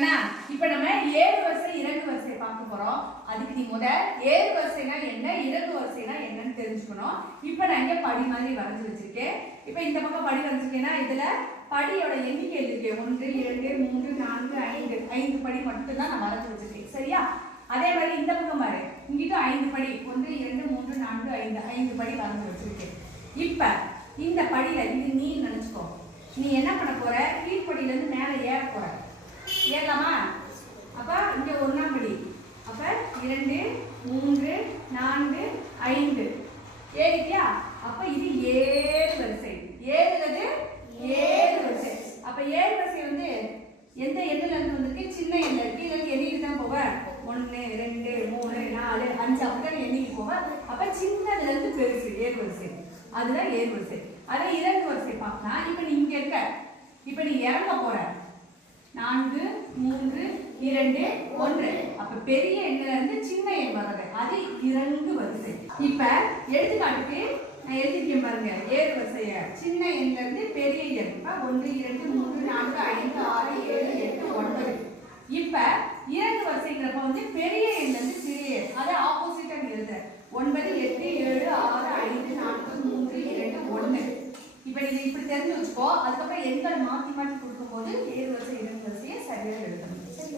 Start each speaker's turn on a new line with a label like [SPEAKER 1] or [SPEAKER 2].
[SPEAKER 1] என்ன இப்ப நம்ம ஏழு வரிசை இறங்கு வரிசை பார்க்க போறோம். அதுக்கு நீ முத ஏழு வரிசைனா என்ன இறங்கு வரிசைனா என்னன்னு தெரிஞ்சுக்கணும். இப்ப நான் இங்க படி மாதிரி வரைஞ்சு வச்சிருக்கேன். இப்ப இந்த பக்கம் படி வரைஞ்சிருக்கேன்னா இதுல படியோட எண்ணிக்கை எழுதிருக்கேன் ஒன்று இரண்டு மூன்று நான்கு ஐந்து. ஐந்து படி மட்டும் தான் நான் வரைஞ்சு வச்சிருக்கேன். சரியா? அதே மாதிரி இந்த பக்கம் பாரு. இங்கிட்ட ஐந்து படி. ஒன்று இரண்டு மூன்று நான்கு ஐந்து. ஐந்து படி வரைஞ்சு வச்சிருக்கேன். இப்ப இந்த படியில இது நீ நினைச்சுக்கோ. நீ என்ன பண்ண போற? கீழ்படியில இருந்து மேல ஏற போற ஏறலாமா அப்போ இங்கே ஒன்றாம் படி. அப்போ இரண்டு மூன்று நான்கு ஐந்து. ஏறிட்டியா? அப்போ இது ஏழு வரிசை. ஏறுறது ஏழு வரிசை. அப்போ ஏழு வரிசை வந்து எந்த எண்ணுல இருந்து வந்திருக்கு? சின்ன எண்ணில் இருக்கு. இதுக்கு எண்ணிட்டு தான் போவேன் ஒன்று ரெண்டு மூணு நாலு அஞ்சு. அப்படி தான் போவ. போவேன் அப்போ சின்னதுலேருந்து பெருசு. ஏழு வரிசை. அதுதான் ஏழு வரிசை. அதே இரண்டு வரிசை பார்க்கலாம் இப்போ நீ இங்கே இருக்க. இப்போ நீ இறங்க போகிற நான்கு மூன்று இரண்டு ஒன்று. அப்ப பெரிய எண்ணுல இருந்து சின்ன எண் வர்றது அது இறங்கு வரிசை. இப்ப எடுத்துக்காட்டுக்கு நான் எழுதிருக்கேன் பாருங்க. ஏழு வரிசைய. சின்ன எண்ல இருந்து பெரிய எண். இப்ப ஒன்று இரண்டு மூன்று நான்கு ஐந்து ஆறு ஏழு எட்டு ஒன்பது. இப்ப இறங்கு வரிசைங்கிறப்ப வந்து பெரிய எண்ல இருந்து சிறிய எண். அதை ஆப்போசிட்டா எழுதுற ஒன்பது எட்டு ஏழு ஆறு ஐந்து நான்கு மூன்று இரண்டு ஒன்று. இப்ப நீங்க இப்படி தெரிஞ்சு வச்சுக்கோ. அதுக்கப்புறம் எண்கள் மாத்தி மாத்தி கொடுக்கும்